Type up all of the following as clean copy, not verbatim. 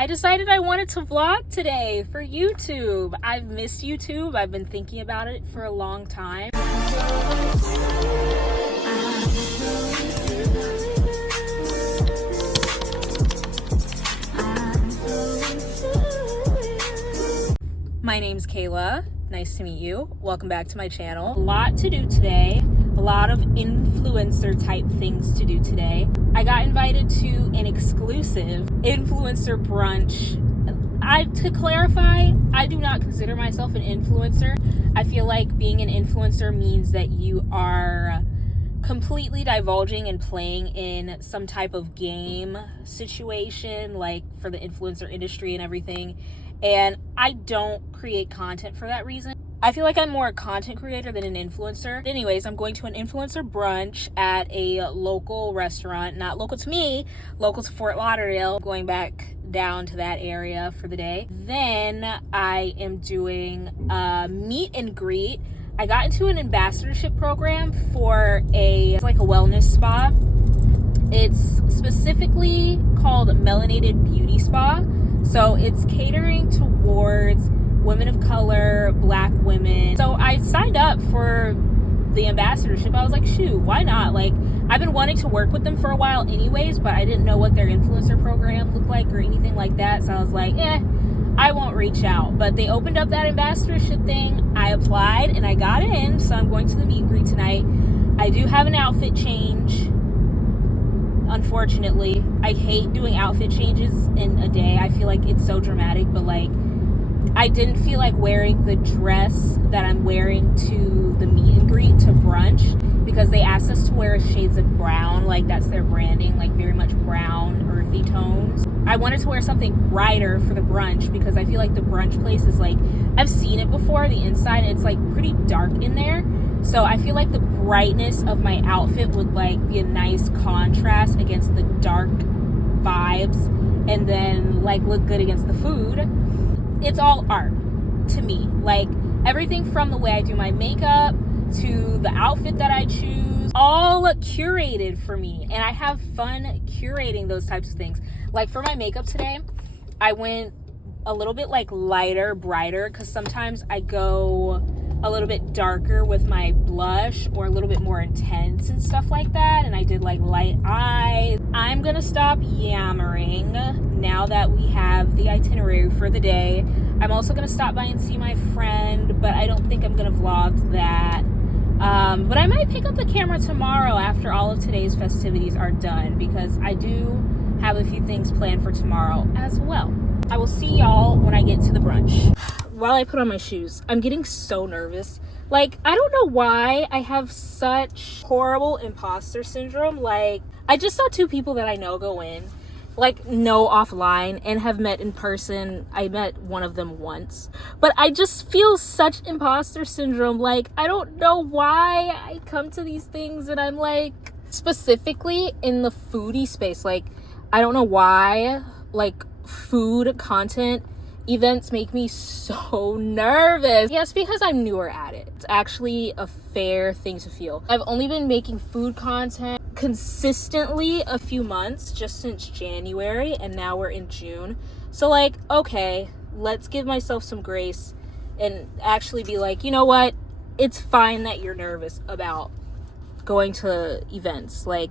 I decided I wanted to vlog today for YouTube. I've missed YouTube. I've been thinking about it for a long time. My name's Kayla. Nice to meet you. Welcome back to my channel. A lot to do today. A lot of influencer type things to do today. I got invited to an exclusive influencer brunch. To clarify, I do not consider myself an influencer. I feel like being an influencer means that you are completely divulging and playing in some type of game situation, like for the influencer industry and everything. And I don't create content for that reason. I feel like I'm more a content creator than an influencer. Anyways, I'm going to an influencer brunch at a local restaurant, not local to me, local to Fort Lauderdale. Going back down to that area for the day. Then I am doing a meet and greet. I got into an ambassadorship program for a wellness spa. It's specifically called Melanated Beauty Spa. So it's catering towards women of color, black women. So I signed up for the ambassadorship. I was like, shoot, why not? Like, I've been wanting to work with them for a while anyways, but I didn't know what their influencer program looked like or anything like that. So I was like, I won't reach out. But they opened up that ambassadorship thing. I applied and I got in. So I'm going to the meet and greet tonight. I do have an outfit change. Unfortunately, I hate doing outfit changes in a day. I feel like it's so dramatic, but like, I didn't feel like wearing the dress that I'm wearing to the meet and greet to brunch because they asked us to wear shades of brown, like that's their branding, like very much brown, earthy tones. I wanted to wear something brighter for the brunch because I feel like the brunch place is like, I've seen it before, the inside, it's like pretty dark in there. So I feel like the brightness of my outfit would like be a nice contrast against the dark vibes and then like look good against the food. It's all art to me. Like everything from the way I do my makeup to the outfit that I choose, all curated for me. And I have fun curating those types of things. Like for my makeup today, I went a little bit like lighter, brighter, because sometimes I go a little bit darker with my blush or a little bit more intense and stuff like that. And I did like light eyes. I'm gonna stop yammering now that we have the itinerary for the day. I'm also gonna stop by and see my friend, but I don't think I'm gonna vlog that. But I might pick up the camera tomorrow after all of today's festivities are done because I do have a few things planned for tomorrow as well. I will see y'all when I get to the brunch. While I put on my shoes, I'm getting so nervous. Like, I don't know why I have such horrible imposter syndrome. Like, I just saw two people that I know go in, like, know offline and have met in person. I met one of them once, but I just feel such imposter syndrome. Like, I don't know why I come to these things and I'm like, specifically in the foodie space, like, I don't know why, like, food content events make me so nervous. Yes, because I'm newer at it. It's actually a fair thing to feel. I've only been making food content consistently a few months, just since January, and now we're in June. So like, okay, let's give myself some grace and actually be like, you know what? It's fine that you're nervous about going to events. Like,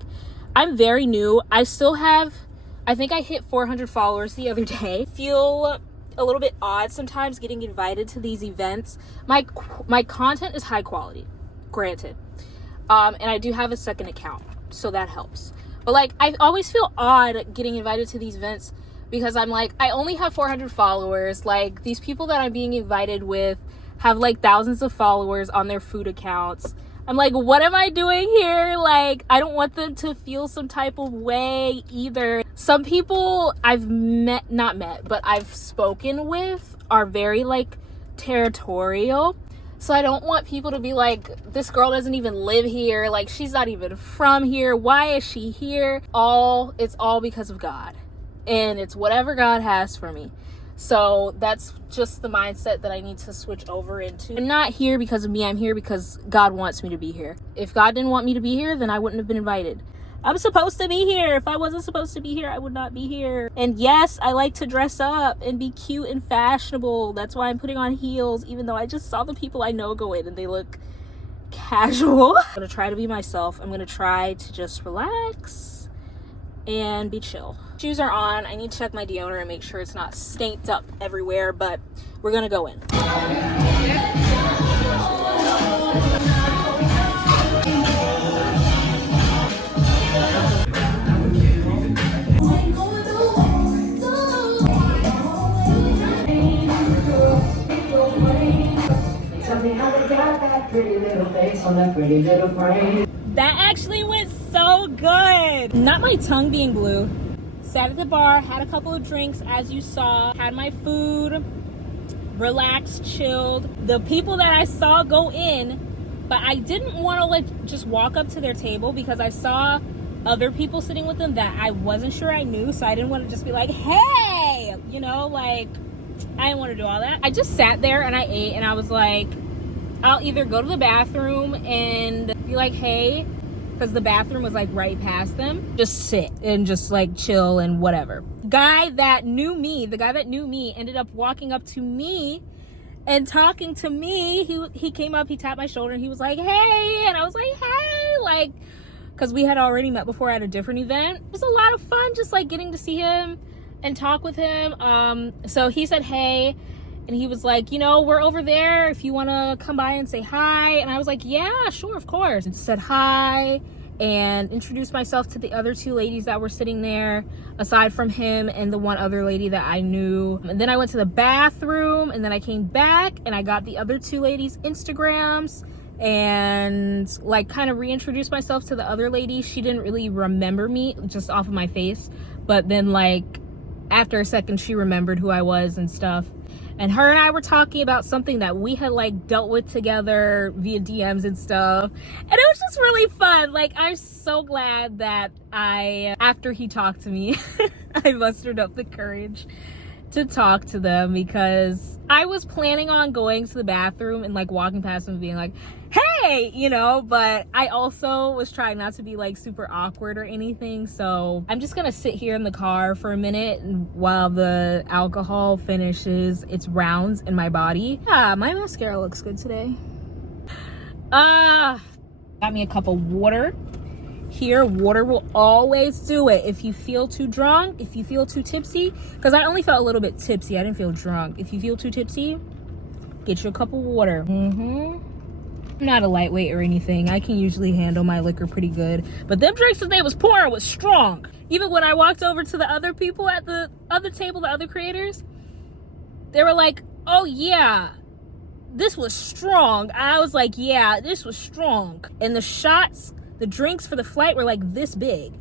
I'm very new. I think I hit 400 followers the other day. Feel a little bit odd sometimes getting invited to these events. My content is high quality, granted, and I do have a second account, so that helps. But like, I always feel odd getting invited to these events because I'm like, I only have 400 followers. Like, these people that I'm being invited with have like thousands of followers on their food accounts. I'm like, what am I doing here? Like, I don't want them to feel some type of way either. Some people I've not met, but I've spoken with are very like territorial. So I don't want people to be like, this girl doesn't even live here. Like, she's not even from here. Why is she here? It's all because of God. And it's whatever God has for me. So that's just the mindset that I need to switch over into. I'm not here because of me. I'm here because God wants me to be here. If God didn't want me to be here, then I wouldn't have been invited. I'm supposed to be here. If I wasn't supposed to be here, I would not be here. And yes, I like to dress up and be cute and fashionable. That's why I'm putting on heels, even though I just saw the people I know go in and they look casual. I'm gonna try to be myself. I'm gonna try to just relax and be chill. Shoes are on. I need to check my deodorant and make sure it's not stained up everywhere, but we're gonna go in. Pretty little face on that pretty little frame. That actually went so good. Not my tongue being blue. Sat at the bar, had a couple of drinks as you saw, had my food, relaxed, chilled. The people that I saw go in, but I didn't want to like just walk up to their table because I saw other people sitting with them that I wasn't sure I knew, so I didn't want to just be like, hey, you know, like I didn't want to do all that. I just sat there and I ate and I was like, I'll either go to the bathroom and be like, hey, because the bathroom was like right past them, just sit and just like chill and whatever. The guy that knew me ended up walking up to me and talking to me. He came up, he tapped my shoulder and he was like, hey, and I was like, hey, like, because we had already met before at a different event. It was a lot of fun just like getting to see him and talk with him. So he said, hey, and he was like, you know, we're over there if you want to come by and say hi. And I was like, yeah, sure, of course. And said hi and introduced myself to the other two ladies that were sitting there, aside from him and the one other lady that I knew. And then I went to the bathroom and then I came back and I got the other two ladies' Instagrams and like kind of reintroduced myself to the other lady. She didn't really remember me just off of my face, but then like after a second she remembered who I was and stuff. And her and I were talking about something that we had like dealt with together via DMs and stuff. And it was just really fun. Like, I'm so glad that after he talked to me, I mustered up the courage to talk to them, because I was planning on going to the bathroom and like walking past them and being like, hey, you know, but I also was trying not to be like super awkward or anything. So I'm just gonna sit here in the car for a minute while the alcohol finishes its rounds in my body. Yeah, my mascara looks good today. Got me a cup of water. Here, water will always do it. If you feel too drunk, if you feel too tipsy, because I only felt a little bit tipsy, I didn't feel drunk. If you feel too tipsy, get you a cup of water. I'm not a lightweight or anything. I can usually handle my liquor pretty good, but them drinks that they was pouring was strong. Even when I walked over to the other people at the other table, the other creators, they were like, oh yeah, this was strong. I was like, yeah, this was strong. And the shots, the drinks for the flight were like this big.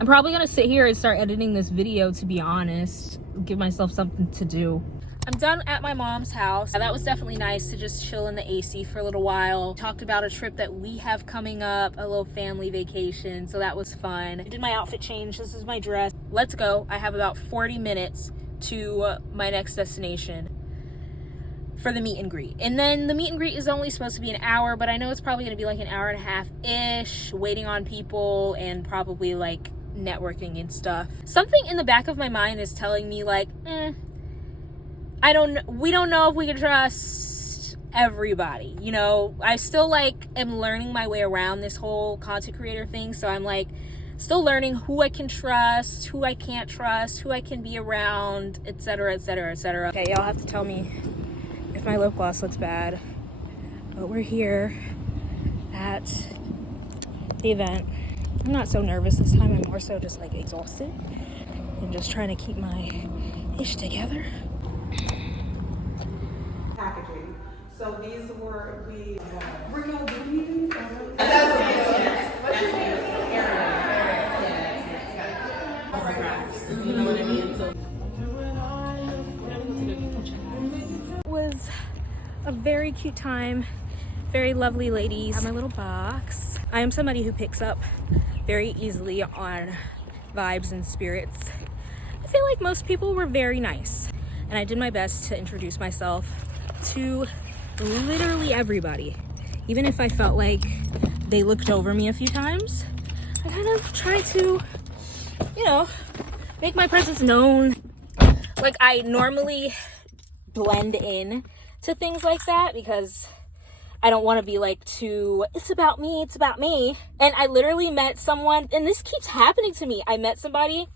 I'm probably gonna sit here and start editing this video, to be honest. Give myself something to do. I'm done at my mom's house. That was definitely nice to just chill in the AC for a little while. Talked about a trip that we have coming up, a little family vacation, so that was fun. I did my outfit change. This is my dress. Let's go. I have about 40 minutes to my next destination for the meet and greet. And then the meet and greet is only supposed to be an hour, but I know it's probably gonna be like an hour and a half-ish, waiting on people and probably like networking and stuff. Something in the back of my mind is telling me like, we don't know if we can trust everybody. You know, I still like am learning my way around this whole content creator thing. So I'm like still learning who I can trust, who I can't trust, who I can be around, etc, etc, etc. Okay, y'all have to tell me if my lip gloss looks bad, but we're here at the event. I'm not so nervous this time. I'm more so just like exhausted and just trying to keep my ish together. Packaging. So these were Rico, do you need any photos? What's your name? You know what I mean? Was a very cute time, very lovely ladies. I have my little box. I am somebody who picks up very easily on vibes and spirits. I feel like most people were very nice, and I did my best to introduce myself to literally everybody. Even if I felt like they looked over me a few times, I kind of try to, you know, make my presence known. Like, I normally blend in to things like that because I don't want to be like too, it's about me, it's about me. And I literally met someone, and this keeps happening to me. I met somebody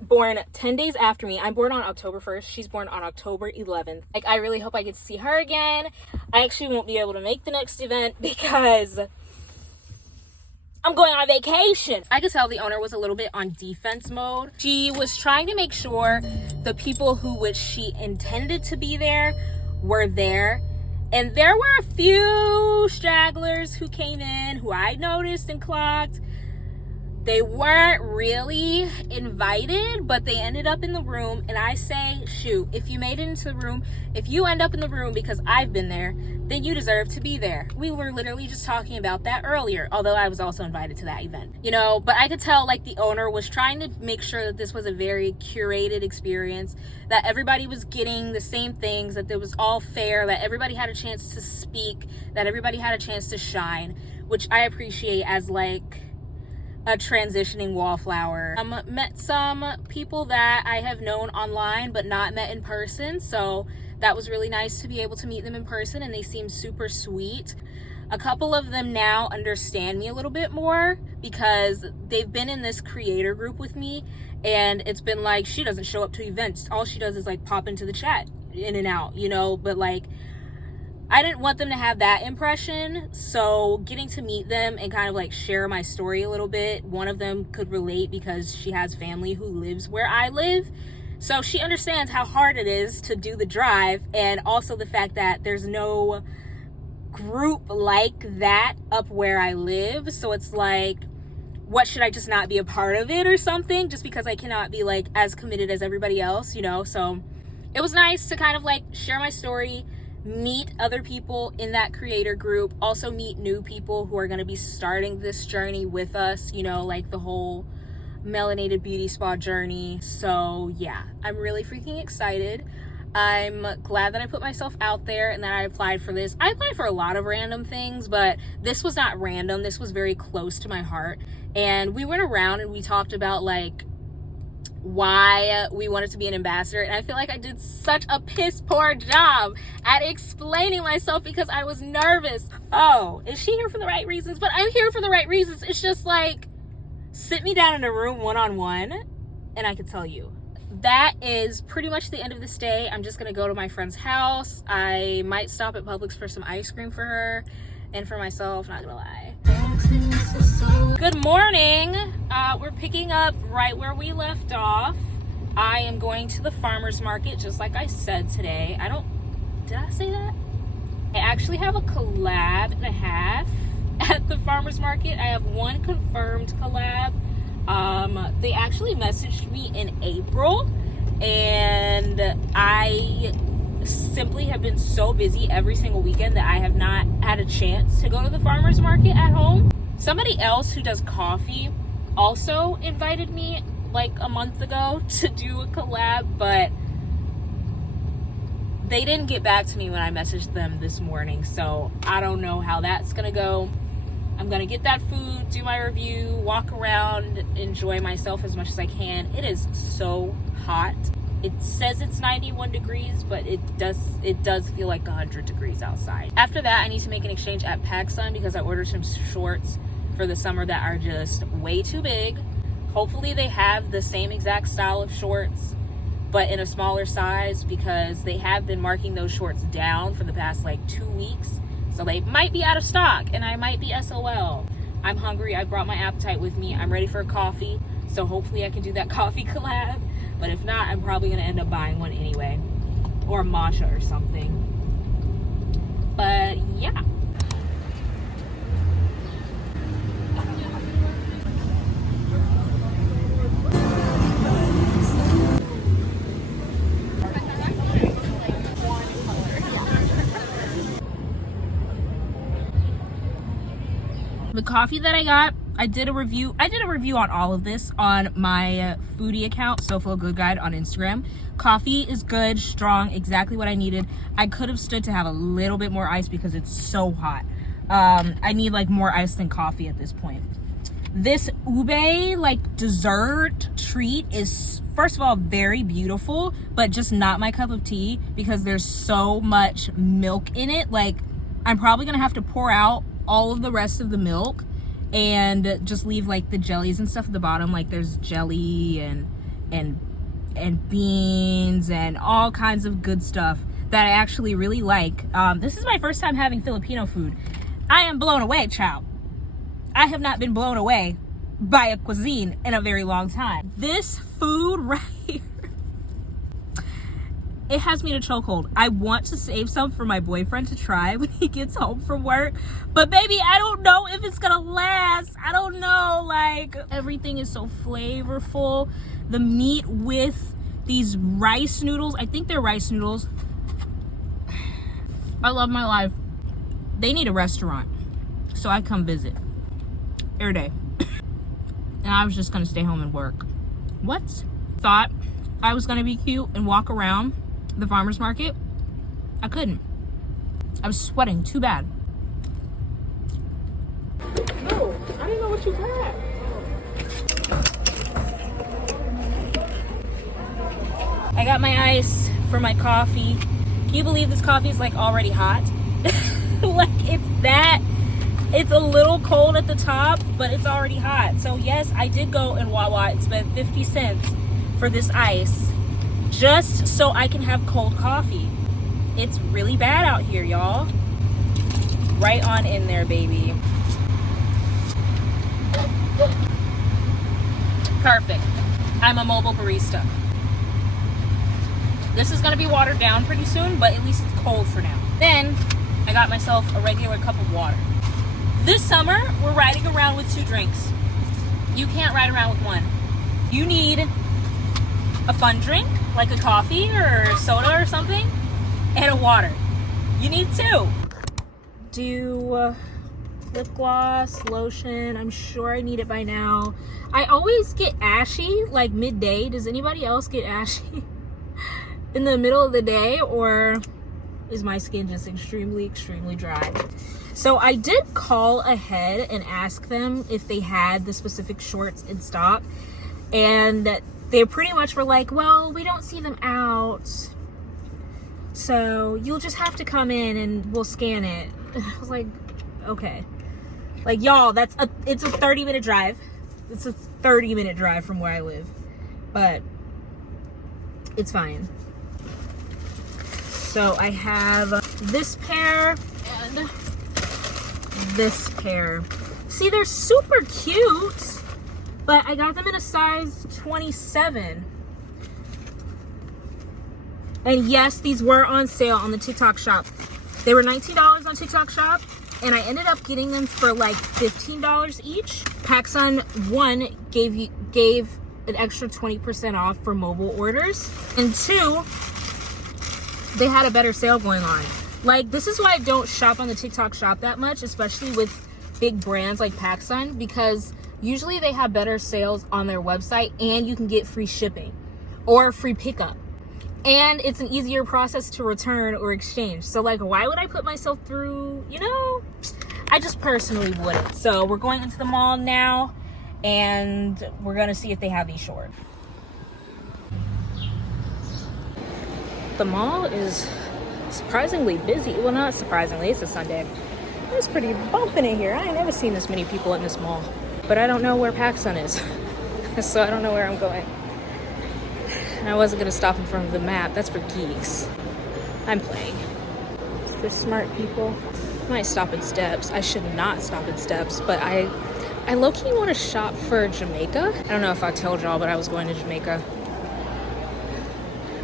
born 10 days after me. I'm born on October 1st. She's born on October 11th. Like, I really hope I get to see her again. I actually won't be able to make the next event because I'm going on vacation. I could tell the owner was a little bit on defense mode. She was trying to make sure the people who which she intended to be there were there. And there were a few stragglers who came in who I noticed and clocked. They weren't really invited, but they ended up in the room. And I say, shoot, if you made it into the room, if you end up in the room because I've been there, then you deserve to be there. We were literally just talking about that earlier, although I was also invited to that event, you know. But I could tell like the owner was trying to make sure that this was a very curated experience, that everybody was getting the same things, that it was all fair, that everybody had a chance to speak, that everybody had a chance to shine, which I appreciate as like a transitioning wallflower. Met some people that I have known online but not met in person, so that was really nice to be able to meet them in person, and they seem super sweet. A couple of them now understand me a little bit more because they've been in this creator group with me, and it's been like, she doesn't show up to events, all she does is like pop into the chat in and out, you know. But like, I didn't want them to have that impression, so getting to meet them and kind of like share my story a little bit. One of them could relate because she has family who lives where I live, so she understands how hard it is to do the drive, and also the fact that there's no group like that up where I live. So it's like, what, should I just not be a part of it or something just because I cannot be like as committed as everybody else, you know? So it was nice to kind of like share my story, meet other people in that creator group, also meet new people who are going to be starting this journey with us, you know, like the whole melanated beauty spa journey. So yeah, I'm really freaking excited. I'm glad that I put myself out there and that I applied for this. I applied for a lot of random things, but this was not random. This was very close to my heart. And we went around and we talked about like why we wanted to be an ambassador, and I feel like I did such a piss poor job at explaining myself because I was nervous. Oh, is she here for the right reasons? But I'm here for the right reasons. It's just like, sit me down in a room one-on-one and I could tell you. That is pretty much the end of this day. I'm just gonna go to my friend's house. I might stop at Publix for some ice cream for her and for myself, not gonna lie. Good morning. We're picking up right where we left off. I am going to the farmer's market just like I said today. Did I say that? I actually have a collab and a half at the farmer's market. I have one confirmed collab. They actually messaged me in April, and I simply have been so busy every single weekend that I have not had a chance to go to the farmer's market at home. Somebody else who does coffee also invited me like a month ago to do a collab, but they didn't get back to me when I messaged them this morning, so I don't know how that's gonna go. I'm gonna get that food, do my review, walk around, enjoy myself as much as I can. It is so hot. It says it's 91 degrees, but it does feel like 100 degrees outside. After that, I need to make an exchange at PacSun because I ordered some shorts for the summer that are just way too big. Hopefully they have the same exact style of shorts, but in a smaller size, because they have been marking those shorts down for the past like 2 weeks. So they might be out of stock and I might be SOL. I'm hungry. I brought my appetite with me. I'm ready for a coffee. So hopefully I can do that coffee collab. But if not, I'm probably going to end up buying one anyway. Or matcha or something. But yeah. The coffee that I got, I did a review on all of this on my foodie account, So Feel Good Guide on Instagram. Coffee is good, strong, exactly what I needed. I could have stood to have a little bit more ice because it's so hot. I need like more ice than coffee at this point. This ube like dessert treat is, first of all, very beautiful, but just not my cup of tea because there's so much milk in it. Like, I'm probably gonna have to pour out all of the rest of the milk and just leave like the jellies and stuff at the bottom. Like there's jelly and beans and all kinds of good stuff that I actually really like. This is my first time having Filipino food. I am blown away, child. I have not been blown away by a cuisine in a very long time. This food right here, it has me in a chokehold. I want to save some for my boyfriend to try when he gets home from work, but baby, I don't know if it's gonna last. I don't know, like, everything is so flavorful. The meat with these rice noodles, I think they're rice noodles. I love my life. They need a restaurant, so I come visit every day. And I was just gonna stay home and work. What? Thought I was gonna be cute and walk around the farmer's market. I couldn't. I was sweating too bad. No, I didn't know what you had. I got my ice for my coffee. Can you believe this coffee is like already hot? Like it's a little cold at the top, but it's already hot. So yes, I did go in Wawa and spend 50 cents for this ice just so I can have cold coffee. It's really bad out here, y'all. Right on in there, baby. Perfect. I'm a mobile barista. This is gonna be watered down pretty soon, but at least it's cold for now. Then I got myself a regular cup of water. This summer, we're riding around with 2 drinks. You can't ride around with one. You need a fun drink, like a coffee or soda or something, and a water. You need 2. Do lip gloss, lotion. I'm sure I need it by now. I always get ashy, like midday. Does anybody else get ashy in the middle of the day, or is my skin just extremely, extremely dry? So I did call ahead and ask them if they had the specific shorts in stock, and they pretty much were like, well, we don't see them out, so you'll just have to come in and we'll scan it. I was like, okay. Like, y'all, it's a 30-minute drive. It's a 30-minute drive from where I live, but it's fine. So I have this pair and this pair. See, they're super cute, but I got them in a size 27. And yes, these were on sale on the TikTok shop. They were $19 on TikTok shop, and I ended up getting them for like $15 each. PacSun 1 gave an extra 20% off for mobile orders, and 2, they had a better sale going on. Like, this is why I don't shop on the TikTok shop that much, especially with big brands like PacSun, because usually they have better sales on their website, and you can get free shipping or free pickup, and it's an easier process to return or exchange. So like, why would I put myself through, you know? I just personally wouldn't. So we're going into the mall now, and we're gonna see if they have these shorts. The mall is surprisingly busy. Well, not surprisingly, it's a Sunday. It's pretty bumping in here. I ain't never seen this many people in this mall. But I don't know where PacSun is, so I don't know where I'm going. And I wasn't gonna stop in front of the map. That's for geeks. I'm playing. Is this smart people? I might stop at Steps. I should not stop at Steps, but I low-key want to shop for Jamaica. I don't know if I told y'all, but I was going to Jamaica.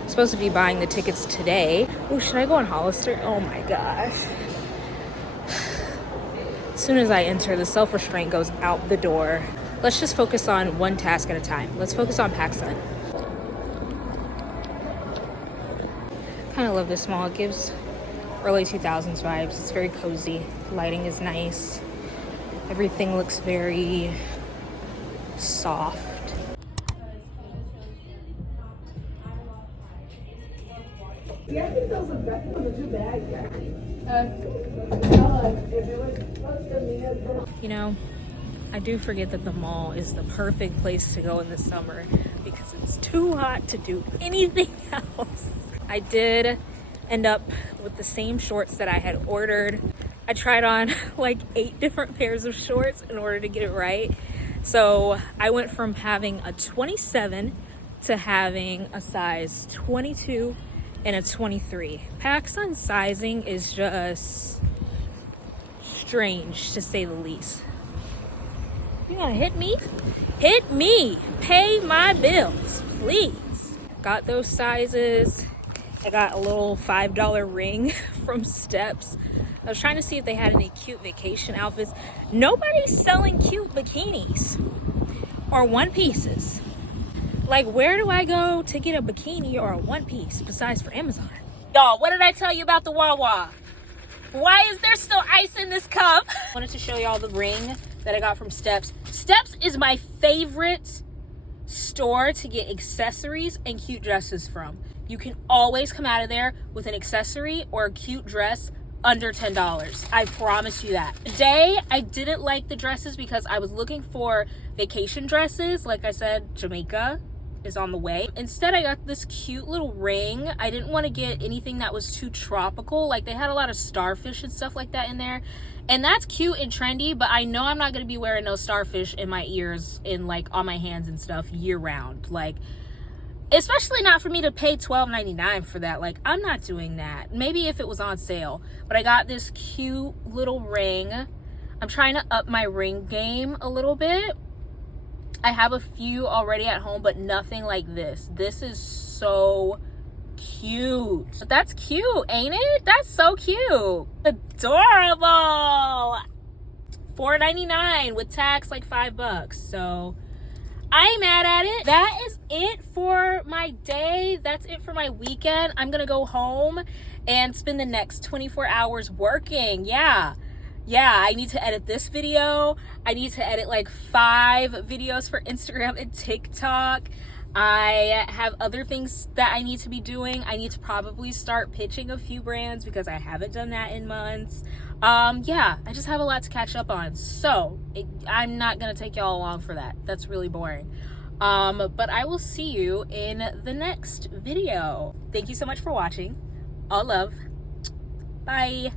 Supposed to be buying the tickets today. Oh, should I go on Hollister? Oh my gosh. As soon as I enter, the self-restraint goes out the door. Let's just focus on one task at a time. Let's focus on PacSun. Kind of love this mall. It gives early 2000s vibes. It's very cozy. Lighting is nice. Everything looks very soft. Yeah, I think those are better than the 2 bags, actually. You know, I do forget that the mall is the perfect place to go in the summer because it's too hot to do anything else. I did end up with the same shorts that I had ordered. I tried on like 8 different pairs of shorts in order to get it right. So I went from having a 27 to having a size 22 and a 23. PacSun sizing is just strange to say the least. You gonna hit me? Hit me! Pay my bills, please. Got those sizes. I got a little $5 ring from Steps. I was trying to see if they had any cute vacation outfits. Nobody's selling cute bikinis or one pieces. Like, where do I go to get a bikini or a one piece besides for Amazon? Y'all, what did I tell you about the Wawa? Why is there still ice in this cup? I wanted to show y'all the ring that I got from Steps. Steps is my favorite store to get accessories and cute dresses from. You can always come out of there with an accessory or a cute dress under $10. I promise you that. Today, I didn't like the dresses because I was looking for vacation dresses. Like I said, Jamaica is on the way. Instead, I got this cute little ring. I didn't want to get anything that was too tropical. Like, they had a lot of starfish and stuff like that in there. And that's cute and trendy, but I know I'm not going to be wearing no starfish in my ears and like on my hands and stuff year round. Like, especially not for me to pay $12.99 for that. Like, I'm not doing that. Maybe if it was on sale. But I got this cute little ring. I'm trying to up my ring game a little bit. I have a few already at home, but nothing like this. This is so cute. But that's cute, ain't it? That's so cute. Adorable. $4.99 with tax, like $5. So I ain't mad at it. That is it for my day. That's it for my weekend. I'm gonna go home and spend the next 24 hours working. Yeah, I need to edit this video. I need to edit like 5 videos for Instagram and TikTok. I have other things that I need to be doing. I need to probably start pitching a few brands because I haven't done that in months. Yeah, I just have a lot to catch up on. So I'm not gonna take y'all along for that. That's really boring. But I will see you in the next video. Thank you so much for watching. All love. Bye.